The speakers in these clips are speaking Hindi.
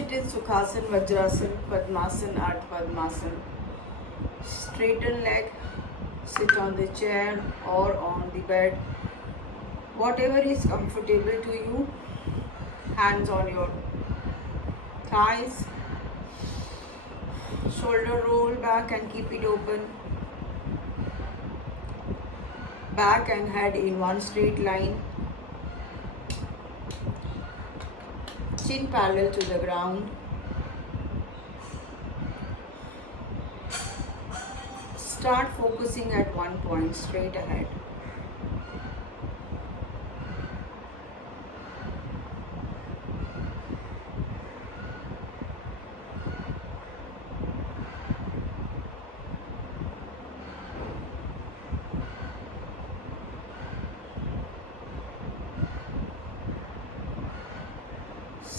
Sit in Sukhasan, Vajrasan, Padmasan, Ardha Padmasan. Straighten leg, sit on the chair or on the bed. Whatever is comfortable to you. Hands on your thighs. Shoulder roll back and keep it open. Back and head in one straight line. Chin parallel to the ground. Start focusing at one point straight ahead.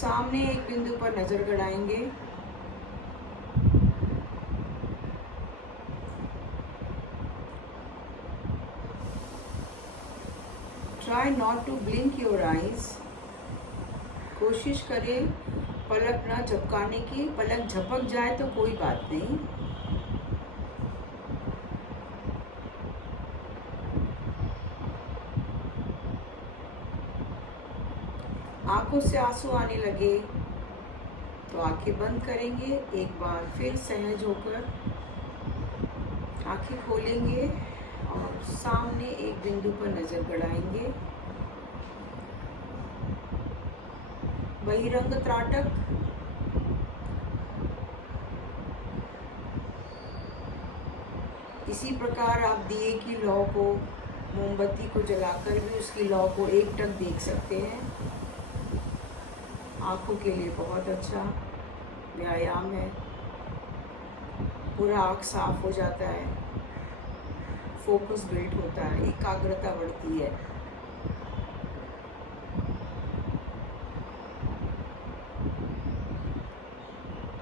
सामने एक बिंदु पर नजर गड़ाएंगे. Try not to blink your eyes. कोशिश करें पलक ना झपकाने की. पलक झपक जाए तो कोई बात नहीं. आंखों से आंसू आने लगे तो आंखें बंद करेंगे. एक बार फिर सहज होकर आंखें खोलेंगे और सामने एक बिंदु पर नजर गड़ाएंगे. बहिरंग त्राटक. इसी प्रकार आप दिए की लौ को, मोमबत्ती को जलाकर भी उसकी लौ को एकटक देख सकते हैं. आँखों के लिए बहुत अच्छा व्यायाम है. पूरा आँख साफ हो जाता है. फोकस बिल्ड होता है. एकाग्रता बढ़ती है.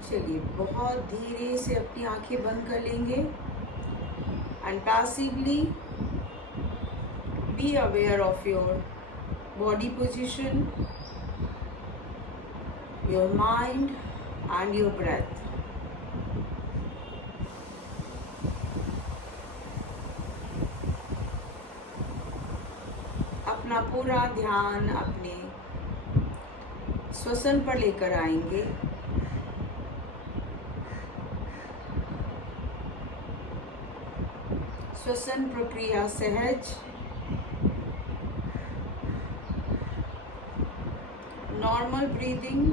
चलिए बहुत धीरे से अपनी आंखें बंद कर लेंगे. And passively be aware of your body position, your mind and your breath. अपना पूरा ध्यान अपने श्वसन पर लेकर आएंगे. श्वसन प्रक्रिया सहज, normal breathing,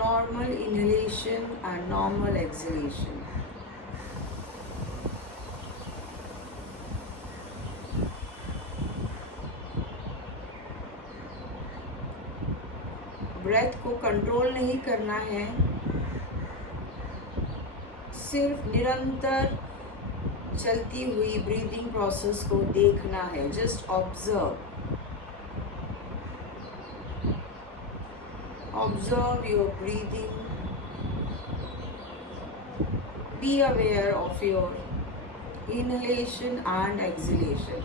normal inhalation and normal exhalation. Breath को कंट्रोल नहीं करना है. सिर्फ निरंतर चलती हुई ब्रीदिंग प्रोसेस को देखना है. Just observe. Observe your breathing. Be aware of your inhalation and exhalation.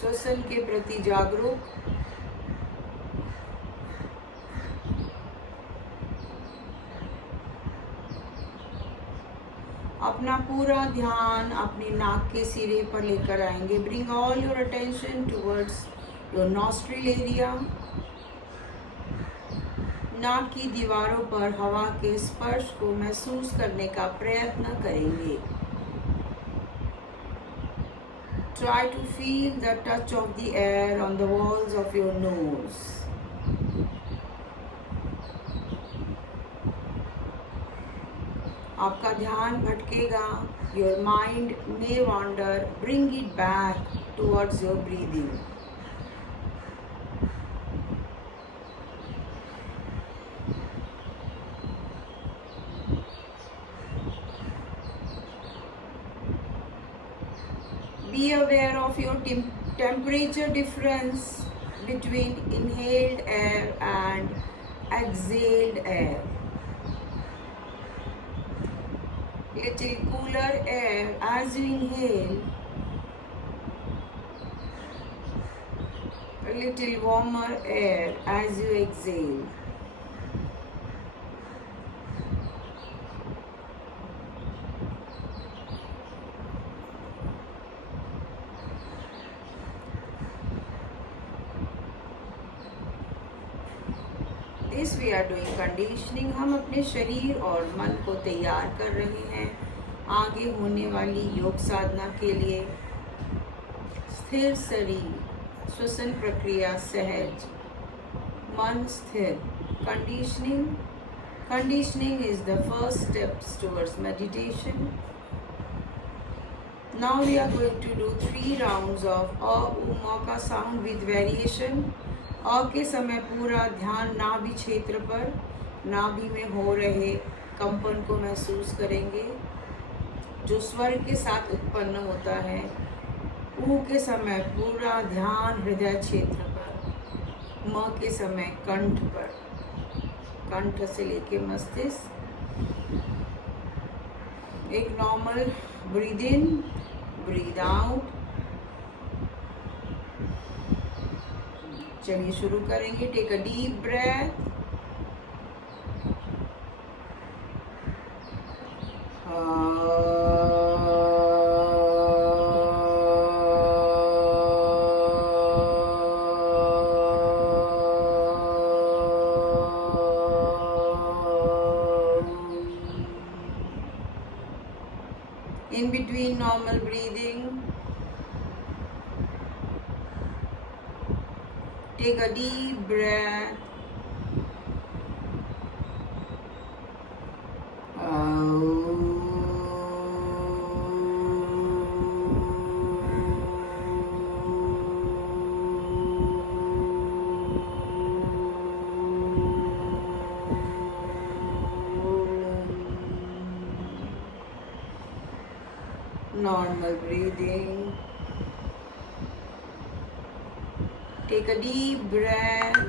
श्वसन के प्रति जागरूक. अपना पूरा ध्यान अपने नाक के सिरे पर लेकर आएंगे. Bring all your attention towards your nostril area. नाक की दीवारों पर हवा के स्पर्श को महसूस करने का प्रयत्न करेंगे. Try to feel the touch of the air on the walls of your nose. आपका ध्यान भटकेगा. Your mind may wander. Bring it back towards your breathing. Be aware of your temperature difference between inhaled air and exhaled air. Little cooler air as you inhale, a little warmer air as you exhale. This we are doing conditioning. हम अपने शरीर और मन को तैयार कर रहे हैं आगे होने वाली योग साधना के लिए। स्थिर शरीर, श्वसन प्रक्रिया सहज, मन स्थिर। Conditioning is the first steps towards meditation. Now we are going to do 3 rounds of A का sound with variation. अ के समय पूरा ध्यान नाभि क्षेत्र पर, नाभि में हो रहे कंपन को महसूस करेंगे जो स्वर के साथ उत्पन्न होता है। ऊ के समय पूरा ध्यान हृदय क्षेत्र पर, म के समय कंठ पर, कंठ से लेके मस्तिष्क। एक normal breathe in, breathe out. चलिए शुरू करेंगे। Take a deep breath, in between normal breathing, take a deep breath. Normal breathing. Take a deep breath.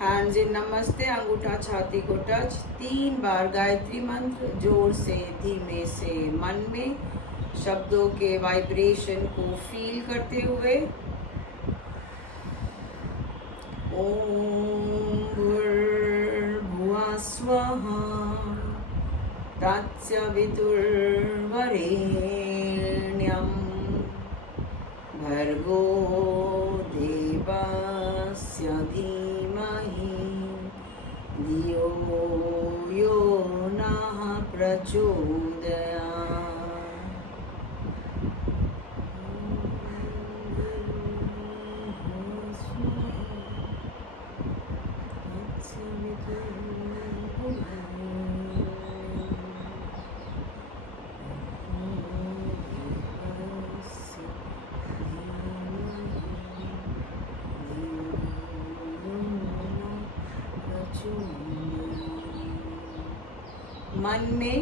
Hands in नमस्ते, अंगूठा छाती को टच। 3 बार गायत्री मंत्र जोर से धीमे से मन में शब्दों के वाइब्रेशन को फील करते हुए। ओम भूर्भुवः स्वः तत्सवितुर्वरेण्यं भर्गो देवस्य धीमहि धियो यो नः प्रचोदयात्। मन में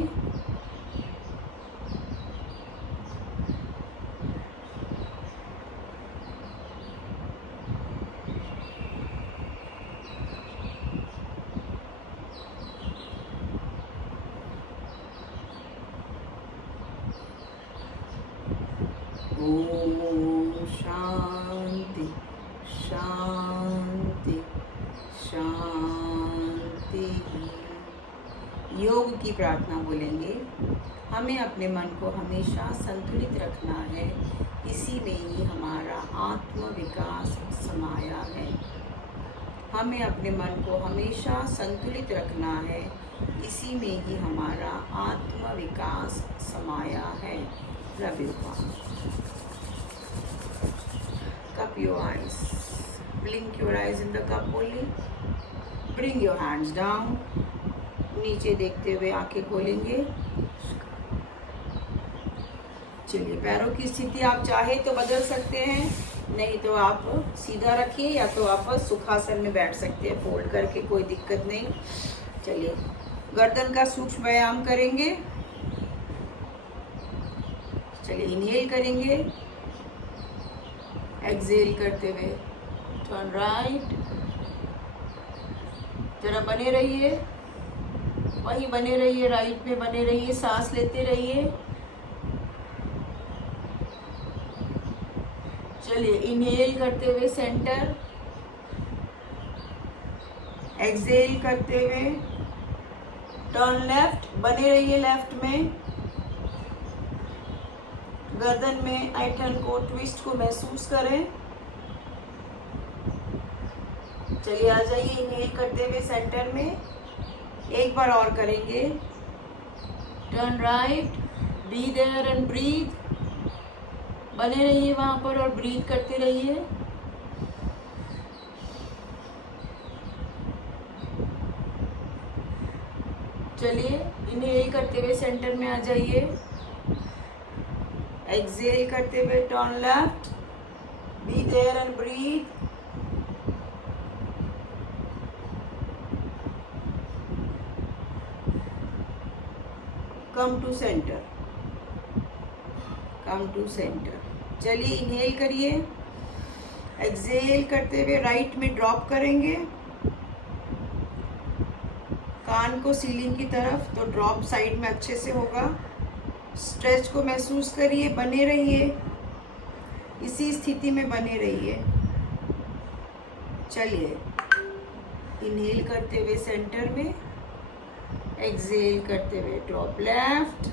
ओम शांति शांति शांति। योग की प्रार्थना बोलेंगे। हमें अपने मन को हमेशा संतुलित रखना है, इसी में ही हमारा आत्म विकास समाया है। हमें अपने मन को हमेशा संतुलित रखना है, इसी में ही हमारा आत्म विकास समाया है। Rub your palms. Cup your eyes. Blink your eyes in the cup only. Bring your hands down. नीचे देखते हुए आंखें खोलेंगे। चलिए, पैरों की स्थिति आप चाहे तो बदल सकते हैं, नहीं तो आप सीधा रखिए या तो आप सुखासन में बैठ सकते हैं फोल्ड करके, कोई दिक्कत नहीं। चलिए, गर्दन का सूक्ष्म व्यायाम करेंगे। चलिए, इनहेल करेंगे, एक्सहेल करते हुए टर्न राइट। जरा बने रहिए, वहीं बने रहिए, राइट में बने रहिए, सांस लेते रहिए। चलिए, इनहेल करते हुए सेंटर, एक्सहेल करते हुए टर्न लेफ्ट, बने रहिए लेफ्ट में। गर्दन में ऐंठन को, ट्विस्ट को महसूस करें। चलिए, आ जाइए इनहेल करते हुए सेंटर में, एक बार और करेंगे। Turn right, be there and breathe, बने रहिए वहां पर और ब्रीथ करते रहिए। चलिए, इनहेल करते हुए सेंटर में आ जाइए, एक्सहेल करते हुए turn left, be there and breathe. Come to centre, come to centre. चलिए, इनहेल करिए, एक्सहेल करते हुए राइट में ड्रॉप करेंगे, कान को सीलिंग की तरफ, तो ड्रॉप साइड में अच्छे से होगा। स्ट्रेच को महसूस करिए, बने रहिए, इसी स्थिति में बने रहिए। चलिए, इनहेल करते हुए सेंटर में, एक्सहेल करते हुए ड्रॉप लेफ्ट,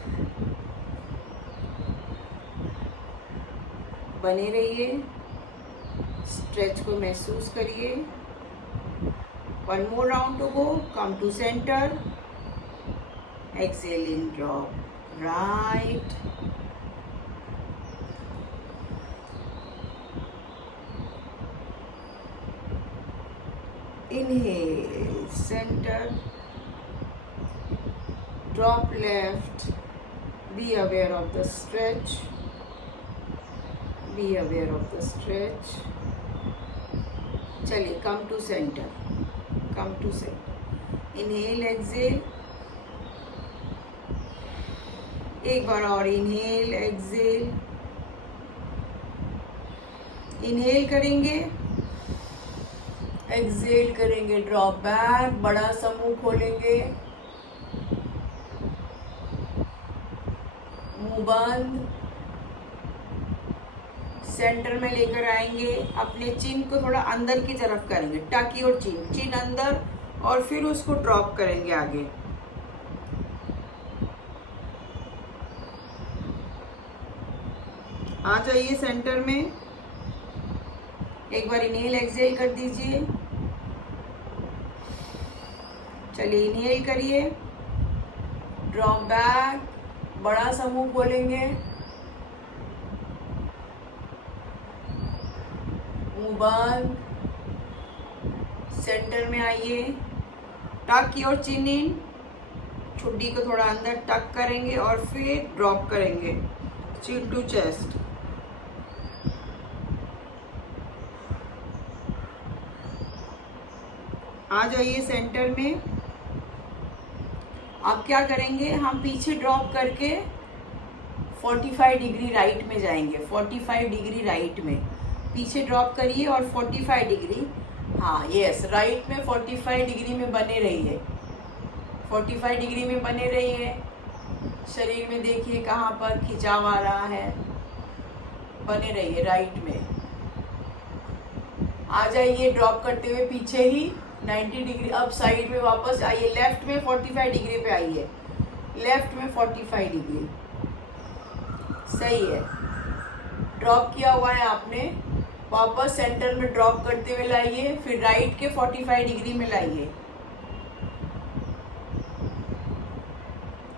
बने रहिए, स्ट्रेच को महसूस करिए। 1 more round to go, come to center, exhale in, drop right, inhale center, drop left, be aware of the stretch, be aware of the stretch. चलिए, come to center, come to center, inhale exhale, एक बार और इनहेल एक्सहेल, इनहेल करेंगे, एक्सहेल करेंगे, ड्रॉप बैक, बड़ा सा मुंह खोलेंगे, मुंह बंद, सेंटर में लेकर आएंगे, अपने चिन को थोड़ा अंदर की तरफ करेंगे, टाकी और चिन, चिन अंदर, और फिर उसको ड्रॉप करेंगे आगे। आ जाइए सेंटर में, एक बार इनहेल एक्सहेल कर दीजिए। चलिए, इनहेल करिए, ड्रॉप बैक, बड़ा सा मुंह खोलेंगे, मुंह बंद, सेंटर में आइए, टक की और चिन इन, ठुड्डी को थोड़ा अंदर टक करेंगे और फिर ड्रॉप करेंगे, चिन टू चेस्ट। आ जाइए सेंटर में। अब क्या करेंगे, हम पीछे ड्रॉप करके 45 डिग्री राइट में जाएंगे, 45 डिग्री राइट में पीछे ड्रॉप करिए और 45 डिग्री, हाँ यस, राइट में 45 डिग्री में बने रहिए, 45 डिग्री में बने रहिए। शरीर में देखिए कहाँ पर खिंचाव आ रहा है, बने रहिए राइट में। आ जाइए ड्रॉप करते हुए पीछे ही 90 डिग्री, अब साइड में वापस आइए, लेफ्ट में 45 डिग्री पे आइए, लेफ्ट में 45 डिग्री, सही है। ड्रॉप किया हुआ है आपने, वापस सेंटर में ड्रॉप करते हुए लाइए, फिर राइट के 45 डिग्री में लाइए,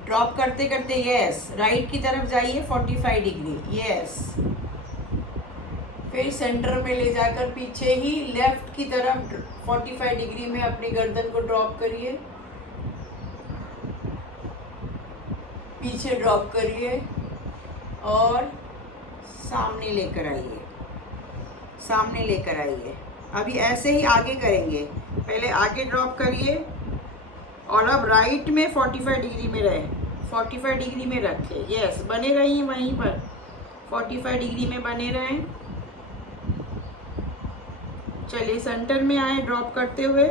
ड्रॉप करते करते यस, राइट की तरफ जाइए 45 डिग्री, यस, फिर सेंटर में ले जाकर पीछे ही लेफ्ट की तरफ 45 डिग्री में अपनी गर्दन को ड्रॉप करिए, पीछे ड्रॉप करिए और सामने लेकर आइए, सामने लेकर आइए। अभी ऐसे ही आगे करेंगे, पहले आगे ड्रॉप करिए और अब राइट में 45 डिग्री में रहे, 45 डिग्री में रखे। यस, बने रहिए वहीं पर, 45 डिग्री में बने रहें। चलिए सेंटर में आए ड्रॉप करते हुए,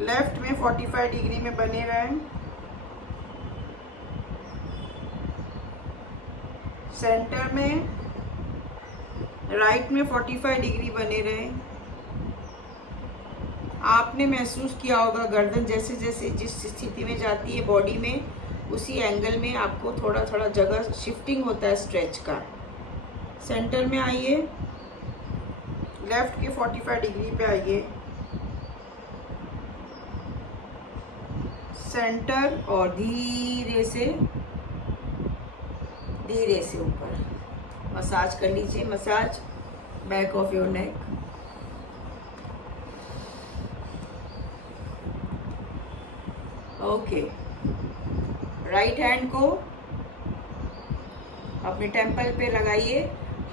लेफ्ट में 45 डिग्री में बने रहें, सेंटर में राइट में 45 डिग्री बने रहे। आपने महसूस किया होगा गर्दन जैसे जैसे जिस स्थिति में जाती है बॉडी में, उसी एंगल में आपको थोड़ा थोड़ा जगह शिफ्टिंग होता है स्ट्रेच का। सेंटर में आइए, लेफ्ट के 45 डिग्री पे आइए, सेंटर और धीरे से ऊपर मसाज कर लीजिए, massage back of your neck. Okay, right hand को अपने टेम्पल पे लगाइए,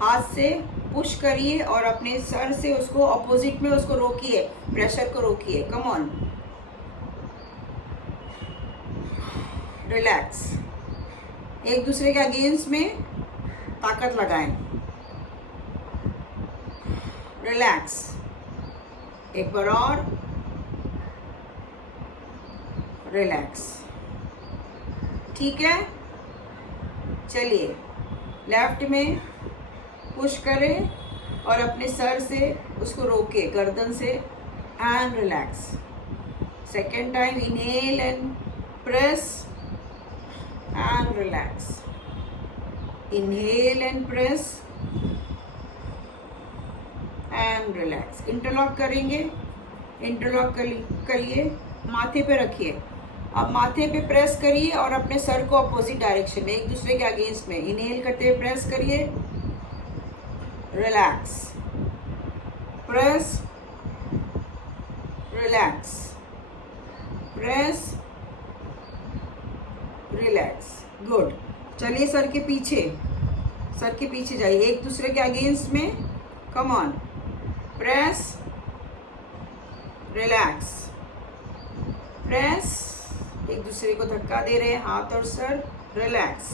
हाथ से पुश करिए और अपने सर से उसको ऑपोजिट में उसको रोकिए, प्रेशर को रोकिए। Come on, relax. एक दूसरे के अगेंस्ट में ताकत लगाएं, रिलैक्स। एक बार और, रिलैक्स। ठीक है, चलिए लेफ्ट में पुश करें और अपने सर से उसको रोके, गर्दन से, and relax. Second time, inhale and press and relax. Inhale and press and relax. Interlock करेंगे, इंटरलॉक करिए, माथे पे रखिए। अब माथे पे प्रेस करिए और अपने सर को अपोजिट डायरेक्शन में, एक दूसरे के अगेंस्ट में, इनहेल करते हुए प्रेस करिए, relax, press, relax, press, relax. Good. चलिए सर के पीछे जाइए, एक दूसरे के अगेंस्ट में। Come on, press, relax, press. एक दूसरे को धक्का दे रहे हैं, हाथ और सर, रिलैक्स।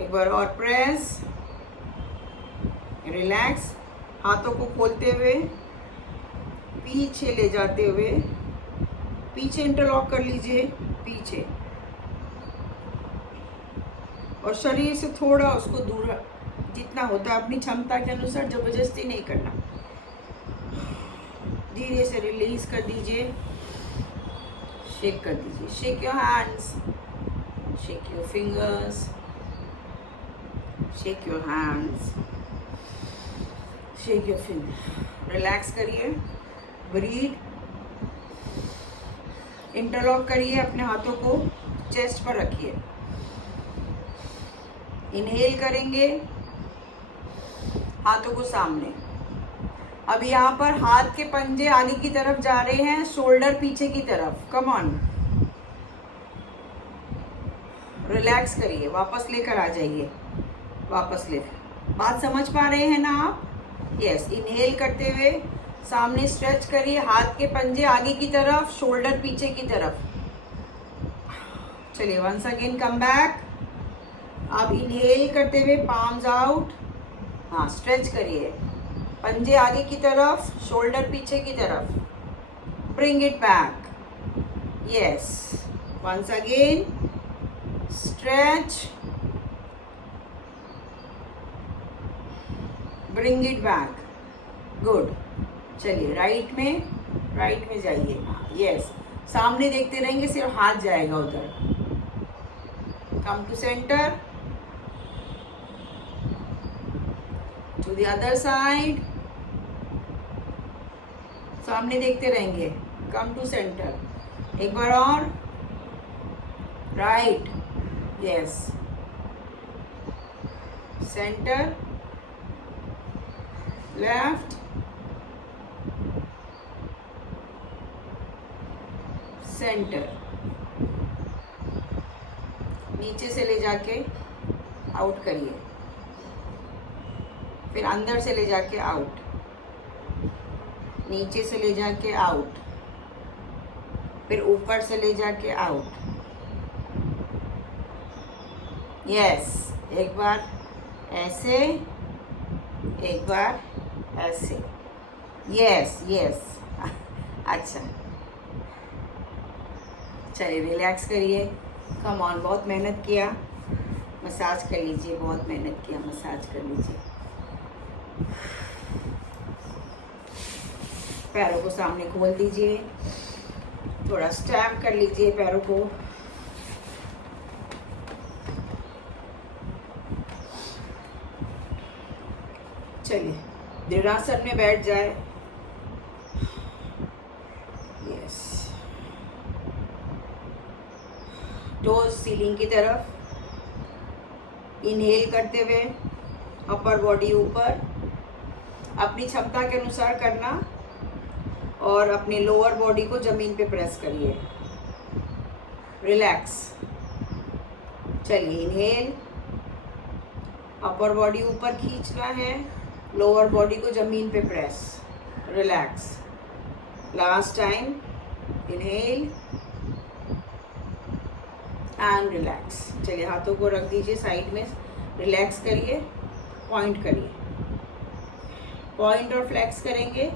एक बार और, प्रेस, रिलैक्स। हाथों को खोलते हुए पीछे ले जाते हुए, पीछे इंटरलॉक कर लीजिए, पीछे, और शरीर से थोड़ा उसको दूर जितना होता है अपनी क्षमता के अनुसार, जबरदस्ती नहीं करना। धीरे से रिलीज कर दीजिए, शेक कर दीजिए। Shake your hands, shake your fingers, shake your hands, shake your finger. Relax करिए, ब्रीथ, इंटरलॉक करिए, अपने हाथों को चेस्ट पर रखिए। इनहेल करेंगे, हाथों को सामने। अब यहाँ पर हाथ के पंजे आगे की तरफ जा रहे हैं, शोल्डर पीछे की तरफ। कम ऑन, रिलैक्स करिए, वापस लेकर आ जाइए, वापस ले। बात समझ पा रहे हैं ना आप? यस। इनहेल करते हुए सामने स्ट्रेच करिए, हाथ के पंजे आगे की तरफ, शोल्डर पीछे की तरफ। चलिए वंस अगेन कम बैक। अब इनहेल करते हुए पाम्स आउट, हाँ स्ट्रेच करिए, पंजे आगे की तरफ, शोल्डर पीछे की तरफ, bring it back. Yes, once again stretch, bring it back. Good. चलिए राइट में जाइए, यस। सामने देखते रहेंगे, सिर्फ हाथ जाएगा उधर। Come to center, to the other side, सामने देखते रहेंगे। कम टू सेंटर, एक बार और, right, yes, center, left, center, नीचे से ले जाके आउट करिए, फिर अंदर से ले जाके आउट, नीचे से ले जाके आउट, फिर ऊपर से ले जाके आउट। यस, एक बार ऐसे, एक बार ऐसे। यस यस अच्छा, चलिए रिलैक्स करिए। कम ऑन, बहुत मेहनत किया, मसाज कर लीजिए, बहुत मेहनत किया, मसाज कर लीजिए। पैरों को सामने खोल दीजिए, थोड़ा स्टैम्प कर लीजिए पैरों को। चलिए दृढ़ासन में बैठ जाए। यस, टोज सीलिंग की तरफ, इनहेल करते हुए अपर बॉडी ऊपर, अपनी क्षमता के अनुसार करना, और अपने लोअर बॉडी को जमीन पे प्रेस करिए। रिलैक्स। चलिए इनहेल, अपर बॉडी ऊपर खींचना है, लोअर बॉडी को जमीन पे press. Relax. Last time, inhale and relax. चलिए हाथों को रख दीजिए साइड में, रिलैक्स करिए, पॉइंट करिए, पॉइंट और फ्लेक्स करेंगे।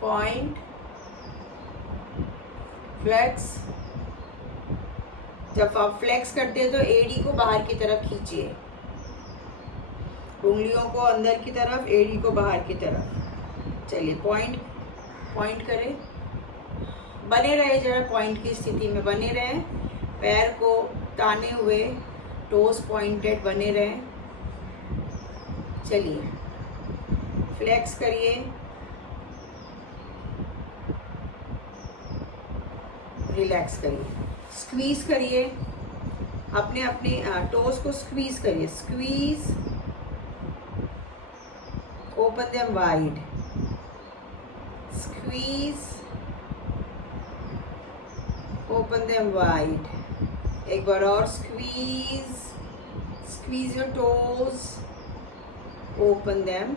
Point, flex. जब आप फ्लेक्स करते हैं तो एडी को बाहर की तरफ खींचिए, उंगलियों को अंदर की तरफ, एडी को बाहर की तरफ। चलिए पॉइंट, पॉइंट करें, बने रहे, जरा पॉइंट की स्थिति में बने रहें, पैर को ताने हुए, टोस पॉइंटेड बने रहें। चलिए फ्लेक्स करिए, रिलैक्स करिए, स्क्वीज करिए, अपने अपने टोस को स्क्वीज करिए। Squeeze, open them wide, squeeze, open them wide. एक बार और squeeze, squeeze your toes, open them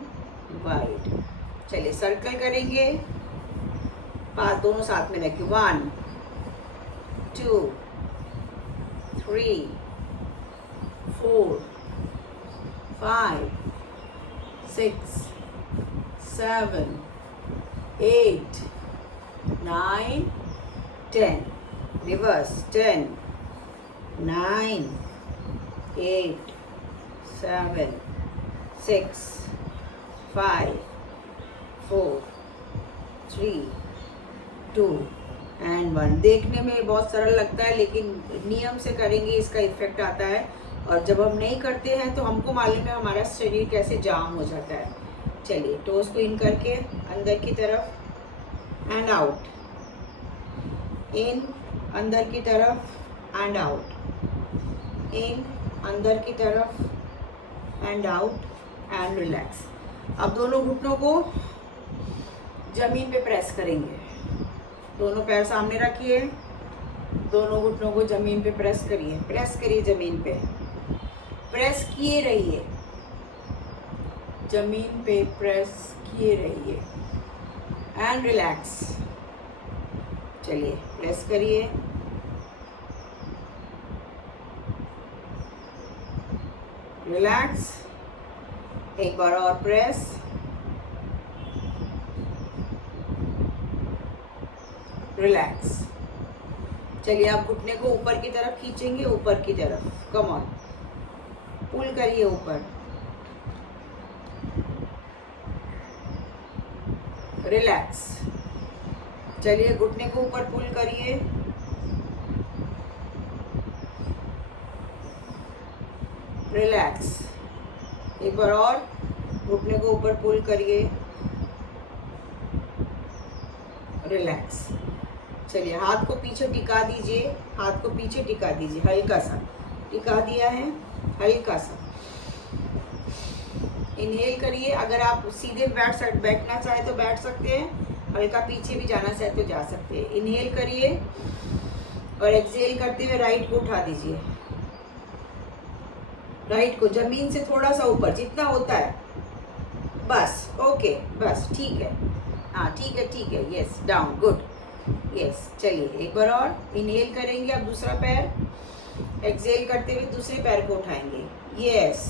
wide. चलिए सर्कल करेंगे, पास दोनों साथ में रखिए। 1 2 3 4 5 6 7 8 9 10। रिवर्स। 10 9 8 7 6 5 4 3 2 एंड 1। देखने में बहुत सरल लगता है, लेकिन नियम से करेंगे इसका इफेक्ट आता है, और जब हम नहीं करते हैं तो हमको मालूम है हमारा शरीर कैसे जाम हो जाता है। चलिए टोस को इन करके अंदर की तरफ एंड आउट, इन अंदर की तरफ एंड आउट, इन अंदर की तरफ एंड आउट एंड रिलैक्स। अब दोनों घुटनों को जमीन पे प्रेस करेंगे, दोनों पैर सामने रखिए, दोनों घुटनों को जमीन पे प्रेस करिए, प्रेस करिए जमीन पे, प्रेस किए रहिए, जमीन पे प्रेस किए रहिए एंड रिलैक्स। चलिए प्रेस करिए, रिलैक्स। एक बार और प्रेस, रिलैक्स। चलिए आप घुटने को ऊपर की तरफ खींचेंगे, ऊपर की तरफ, कम ऑन, पुल करिए ऊपर, रिलैक्स। चलिए घुटने को ऊपर पुल करिए, रिलैक्स। एक बार और घुटने को ऊपर पुल करिए, रिलैक्स। चलिए हाथ को पीछे टिका दीजिए, हाथ को पीछे टिका दीजिए, हल्का सा टिका दिया है, हल्का सा। इनहेल करिए, अगर आप सीधे बैठना चाहे तो बैठ सकते हैं, हल्का पीछे भी जाना चाहे तो जा सकते हैं। इनहेल करिए और एक्सहेल करते हुए राइट को उठा दीजिए, राइट को जमीन से थोड़ा सा ऊपर जितना होता है, बस ओके, बस ठीक है, हाँ ठीक है, यस डाउन, गुड, यस। चलिए एक बार और इनहेल करेंगे, अब दूसरा पैर, एक्सहेल करते हुए दूसरे पैर को उठाएंगे, यस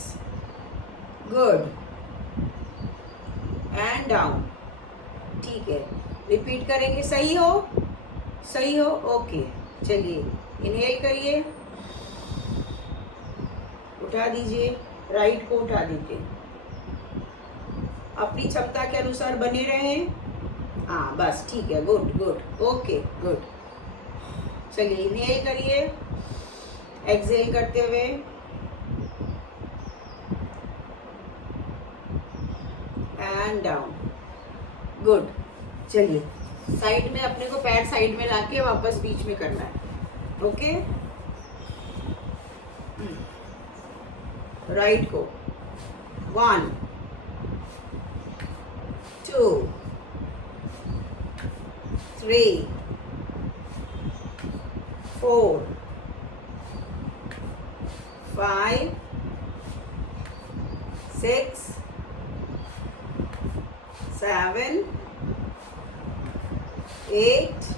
गुड, एंड डाउन, ठीक है। रिपीट करेंगे, सही हो, सही हो, ओके। चलिए इनहेल करिए, उठा दीजिए, राइट को उठा दीजिए, अपनी क्षमता के अनुसार बने रहें, हाँ बस ठीक है, गुड गुड, ओके गुड। चलिए इनहेल करिए, एक्सहेल करते हुए, एंड डाउन, गुड। चलिए साइड में अपने को पैर साइड में लाके वापस बीच में करना है, ओके। राइट को 1 2 3 4 5 6 7 8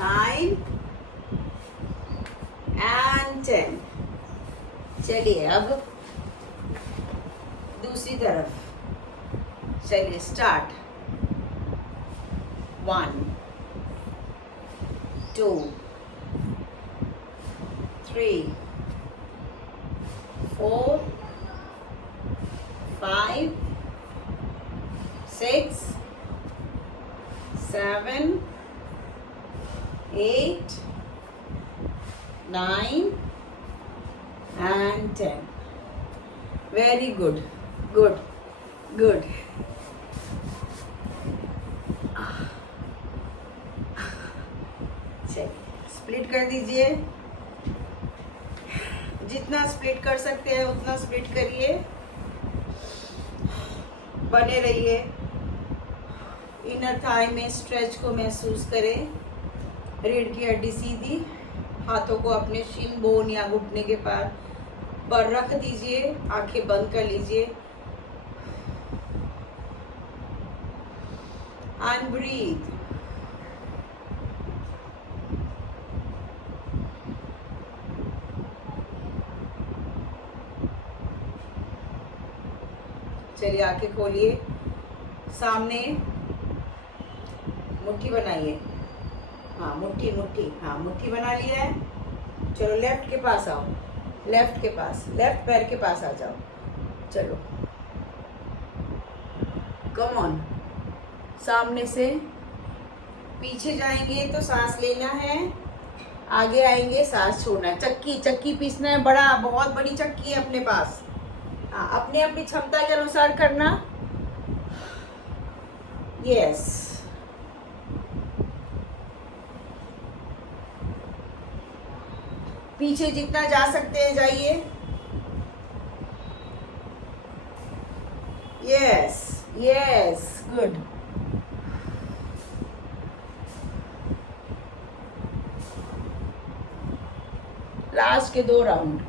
9 and 10। चलिए अब दूसरी तरफ, चलिए start, 1 2 3 4 5 6 7 8 9 and 10। Very good, good, good। चलिए स्प्लिट कर दीजिए, जितना स्प्लिट कर सकते हैं उतना स्प्लिट करिए, बने रहिए, इनर थाई में स्ट्रेच को महसूस करें, रीढ़ की हड्डी सीधी, हाथों को अपने शिन बोन या घुटने के पार पर रख दीजिए, आंखें बंद कर लीजिए, एंड ब्रीथ। चलिए आंखें खोलिए, सामने मुट्ठी बनाइए, हाँ मुट्ठी मुट्ठी, हाँ मुट्ठी बना लिया है। चलो लेफ्ट के पास आओ, लेफ्ट के पास, लेफ्ट पैर के पास आ जाओ, चलो कम ऑन। सामने से पीछे जाएंगे तो सांस लेना है, आगे आएंगे सांस छोड़ना है। चक्की चक्की पीसना है, बड़ा बहुत बड़ी चक्की है अपने पास, हाँ अपने अपनी क्षमता के अनुसार करना, यस। पीछे जितना जा सकते हैं जाइए, यस यस गुड। लास्ट के 2 राउंड,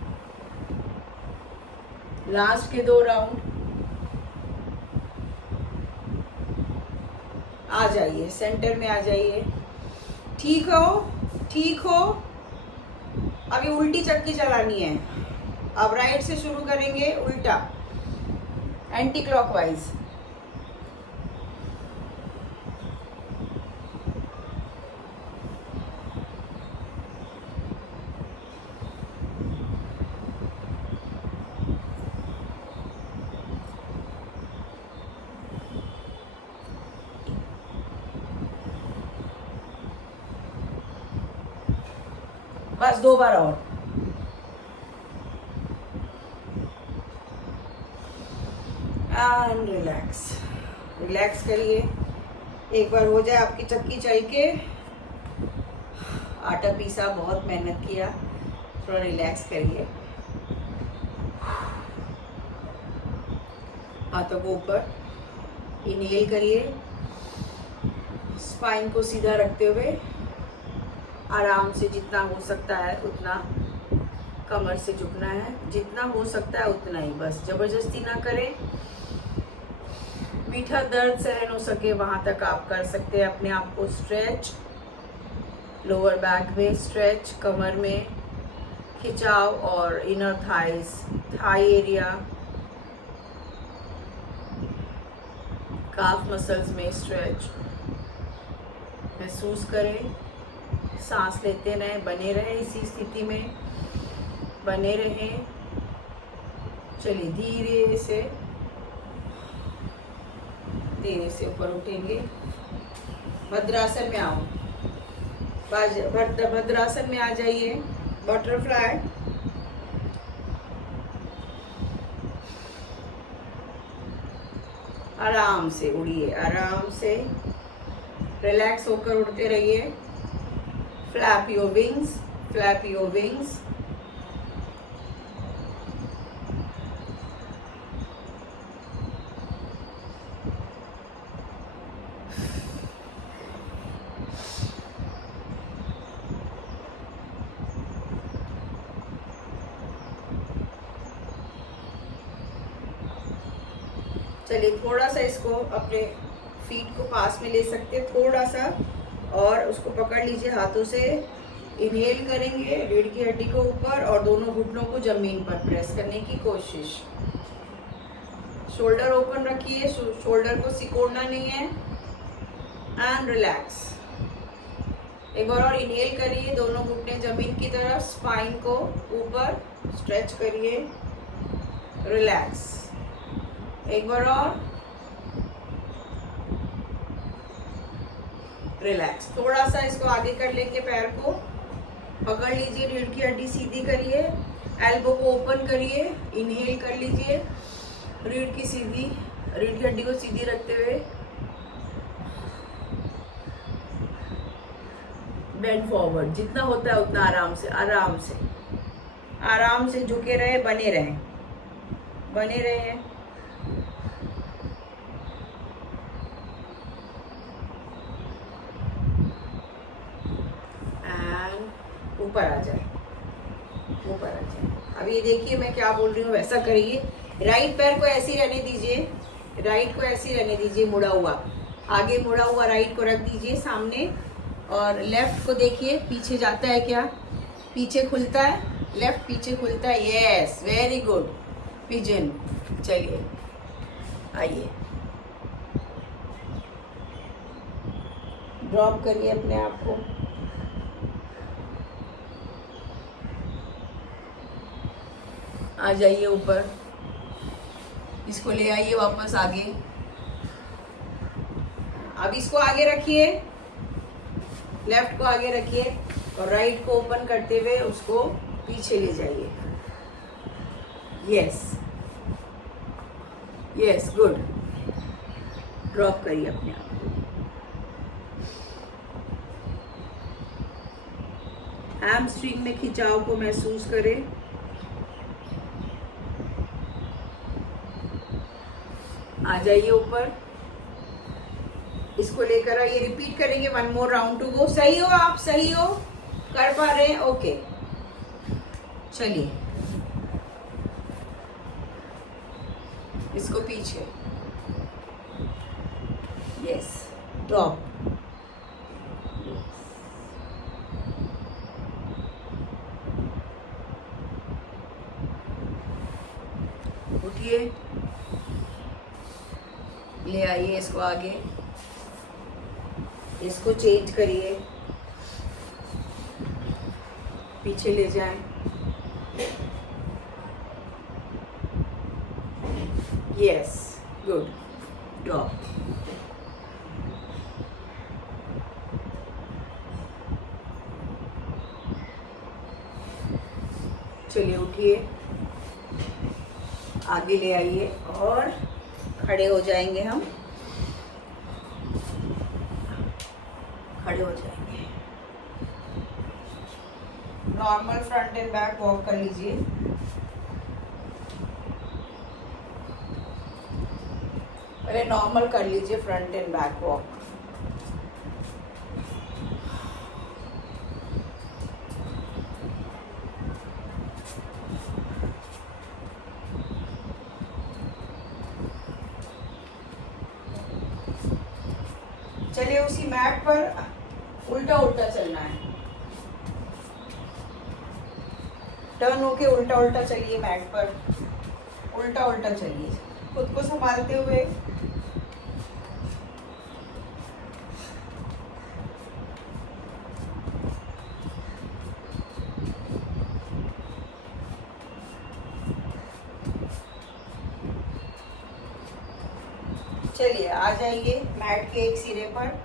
लास्ट के 2 राउंड, आ जाइए सेंटर में, आ जाइए, ठीक हो, ठीक हो। अभी उल्टी चक्की चलानी है, अब राइट से शुरू करेंगे, उल्टा एंटी क्लॉकवाइज। बस 2 बार और, एंड रिलैक्स, रिलैक्स करिए। एक बार हो जाए आपकी चक्की चल के, आटा पीसा, बहुत मेहनत किया, थोड़ा रिलैक्स करिए, हाथों को ऊपर, इनहेल करिए, स्पाइन को सीधा रखते हुए आराम से जितना हो सकता है उतना कमर से झुकना है, जितना हो सकता है उतना ही, बस जबरदस्ती ना करें। मीठा दर्द सहन हो सके वहाँ तक आप कर सकते हैं अपने आप को स्ट्रेच, लोअर बैक में स्ट्रेच, कमर में खिंचाव और inner thighs, thigh area, calf muscles में स्ट्रेच महसूस करें। सांस लेते रहें, बने रहें इसी स्थिति में, बने रहें। चलिए धीरे से ऊपर उठेंगे। भद्रासन में आओ, भद्रासन में आ जाइए, बटरफ्लाई। आराम से उड़िए, आराम से रिलैक्स होकर उड़ते रहिए। Flap your wings, flap your wings. चलिए थोड़ा सा इसको अपने फीट को पास में ले सकते हैं, थोड़ा सा, और उसको पकड़ लीजिए हाथों से। इनहेल करेंगे रीढ़ की हड्डी को ऊपर और दोनों घुटनों को जमीन पर प्रेस करने की कोशिश। शोल्डर ओपन रखिए, शोल्डर को सिकोड़ना नहीं है। And relax. एक बार और इनहेल करिए, दोनों घुटने जमीन की तरफ, स्पाइन को ऊपर स्ट्रेच करिए, रिलैक्स। एक बार और, रिलैक्स। थोड़ा सा इसको आगे कर लेके पैर को पकड़ लीजिए, रीढ़ की हड्डी सीधी करिए, एल्बो को ओपन करिए, इनहेल कर लीजिए, रीढ़ की हड्डी को सीधी रखते हुए बेंड फॉरवर्ड, जितना होता है उतना आराम से, आराम से, आराम से झुके रहे, बने रहे, बने रहे। ऊपर आ जाए, ऊपर आ जाए। अब ये देखिए मैं क्या बोल रही हूँ, वैसा करिए। राइट पैर को ऐसे ही रहने दीजिए, राइट को ऐसे ही रहने दीजिए, मुड़ा हुआ, आगे मुड़ा हुआ राइट को रख दीजिए सामने। और लेफ्ट को देखिए पीछे जाता है क्या, पीछे खुलता है, लेफ्ट पीछे खुलता है, यस वेरी गुड, पिजन। चलिए आइए, ड्रॉप करिए अपने आप को, आ जाइए ऊपर, इसको ले आइए वापस आगे। अब इसको आगे रखिए, लेफ्ट को आगे रखिए और राइट को ओपन करते हुए उसको पीछे ले जाइए। Yes yes, good. ड्रॉप करिए अपने आप को। हैमस्ट्रिंग में खिंचाव को महसूस करें। आ जाइए ऊपर, इसको लेकर आइए, रिपीट करेंगे, 1 मोर राउंड टू गो। सही हो आप, सही हो, कर पा रहे हैं, ओके। चलिए इसको पीछे, यस, ड्रॉप, उठिए, ले आइए इसको आगे, इसको चेंज करिए, पीछे ले जाएं, यस, गुड, ड्रॉप। चलिए उठिए, आगे ले आइए और खड़े हो जाएंगे, हम खड़े हो जाएंगे। Normal front end back walk कर लीजिए। पहले नॉर्मल कर लीजिए, फ्रंट एंड बैक वॉक। चलिए उसी मैट पर उल्टा उल्टा चलना है, टर्न होके उल्टा उल्टा चलिए, मैट पर उल्टा उल्टा चलिए, खुद को संभालते हुए। चलिए आ जाइए मैट के एक सिरे पर,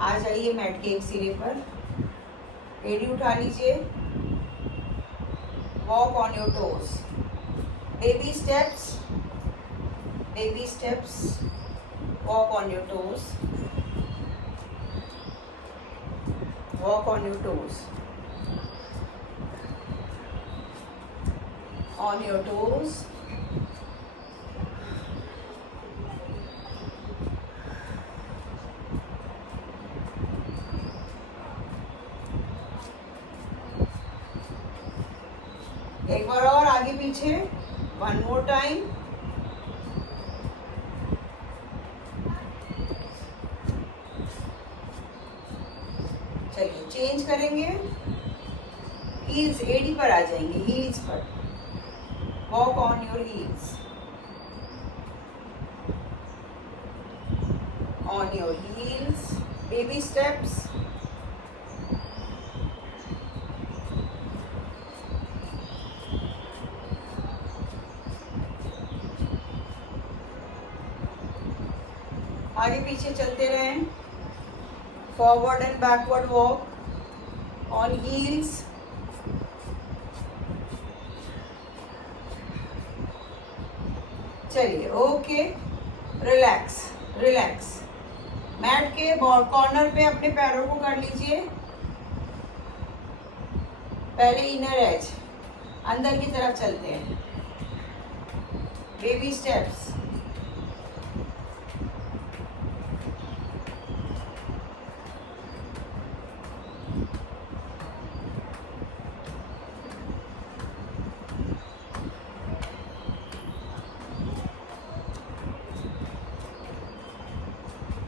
आ जाइए मैट के एक सिरे पर, एड़ी उठा लीजिए, walk on your toes, baby steps, walk on your toes, walk on your toes, on your toes. एक बार और आगे पीछे, वन मोर टाइम। चलिए चेंज करेंगे, हील्स एड़ी पर आ जाएंगे, हील्स पर, walk on your heels, on your heels, baby steps. आगे पीछे चलते रहें, forward and backward walk on heels. चलिए ओके, रिलैक्स रिलैक्स। मैट के कॉर्नर पे अपने पैरों को कर लीजिए, पहले इनर एज, अंदर की तरफ चलते हैं, बेबी स्टेप्स।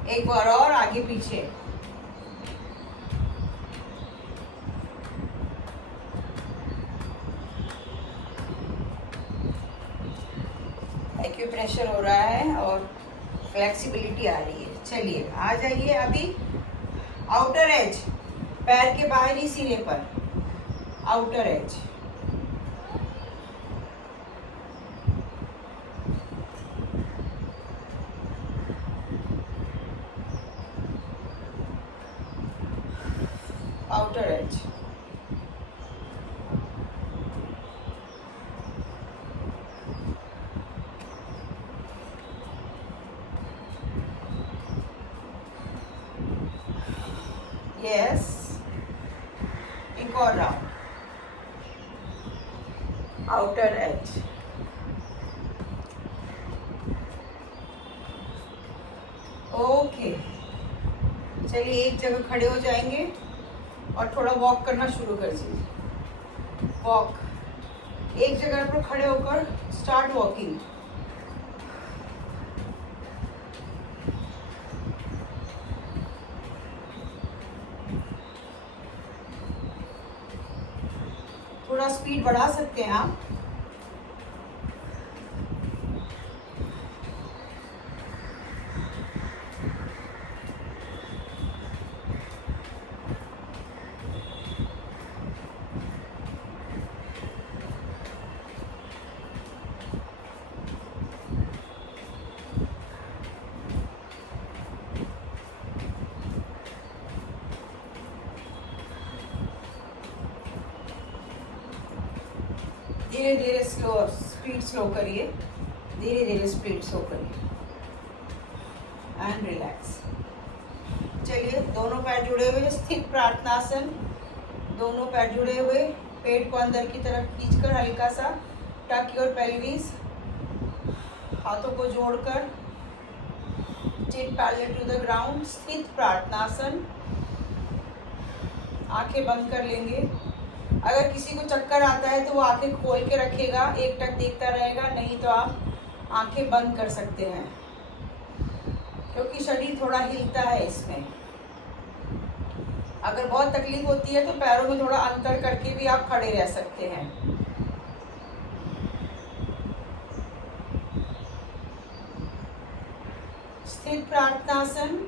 एक बार और आगे पीछे, एक्यूप्रेशर हो रहा है और फ्लेक्सिबिलिटी आ रही है। चलिए आ जाइए अभी आउटर एज, पैर के बाहरी सिरे पर, outer as. outer edge, yes, एक और राउंड, outer edge, ओके। चलिए एक जगह खड़े हो जाएंगे और थोड़ा वॉक करना शुरू कर दीजिए, वॉक, एक जगह पर खड़े होकर स्टार्ट वॉकिंग। थोड़ा स्पीड बढ़ा सकते हैं आप। धीरे धीरे स्पीड स्लो करिए, धीरे धीरे स्पीड स्लो करिए एंड रिलैक्स। चलिए दोनों पैर जुड़े हुए, स्थित प्रार्थनासन, दोनों पैर जुड़े हुए, पेट को अंदर की तरफ खींचकर हल्का सा टक योर पेल्विस, हाथों को जोड़कर tip palate to the ground, स्थित प्रार्थनासन। आंखें बंद कर लेंगे। अगर किसी को चक्कर आता है तो वो आंखें खोल के रखेगा, एक टक देखता रहेगा, नहीं तो आप आंखें बंद कर सकते हैं। क्योंकि शरीर थोड़ा हिलता है इसमें। अगर बहुत तकलीफ होती है तो पैरों में थोड़ा अंतर करके भी आप खड़े रह सकते हैं। स्थिर प्रार्थनासन।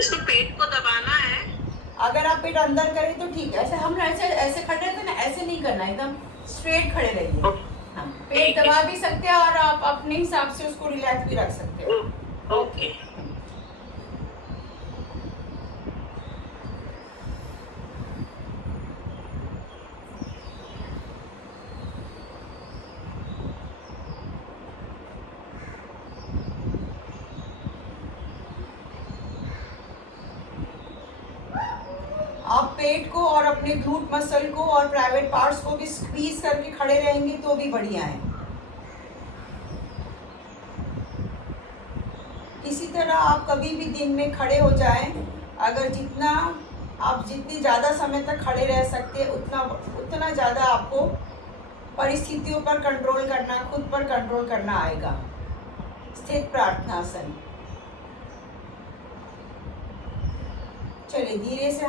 इसको पेट को दबाना है। अगर आप पेट अंदर करें तो ठीक है। ऐसे हम ऐसे ऐसे खड़े रहते ना, ऐसे नहीं करना, एकदम स्ट्रेट खड़े रहिए। हाँ, पेट दबा भी सकते हैं और आप अपने हिसाब से उसको रिलैक्स भी रख सकते हो। ओके। आप पेट को और अपने ग्लूट मसल को और प्राइवेट पार्ट्स को भी स्क्वीज करके खड़े रहेंगे तो भी बढ़िया है। इसी तरह आप कभी भी दिन में खड़े हो जाएं, अगर जितनी ज़्यादा समय तक खड़े रह सकते हैं उतना ज़्यादा आपको परिस्थितियों पर कंट्रोल करना, खुद पर कंट्रोल करना आएगा। स्थिर प्रार्थनासन। चलिए धीरे से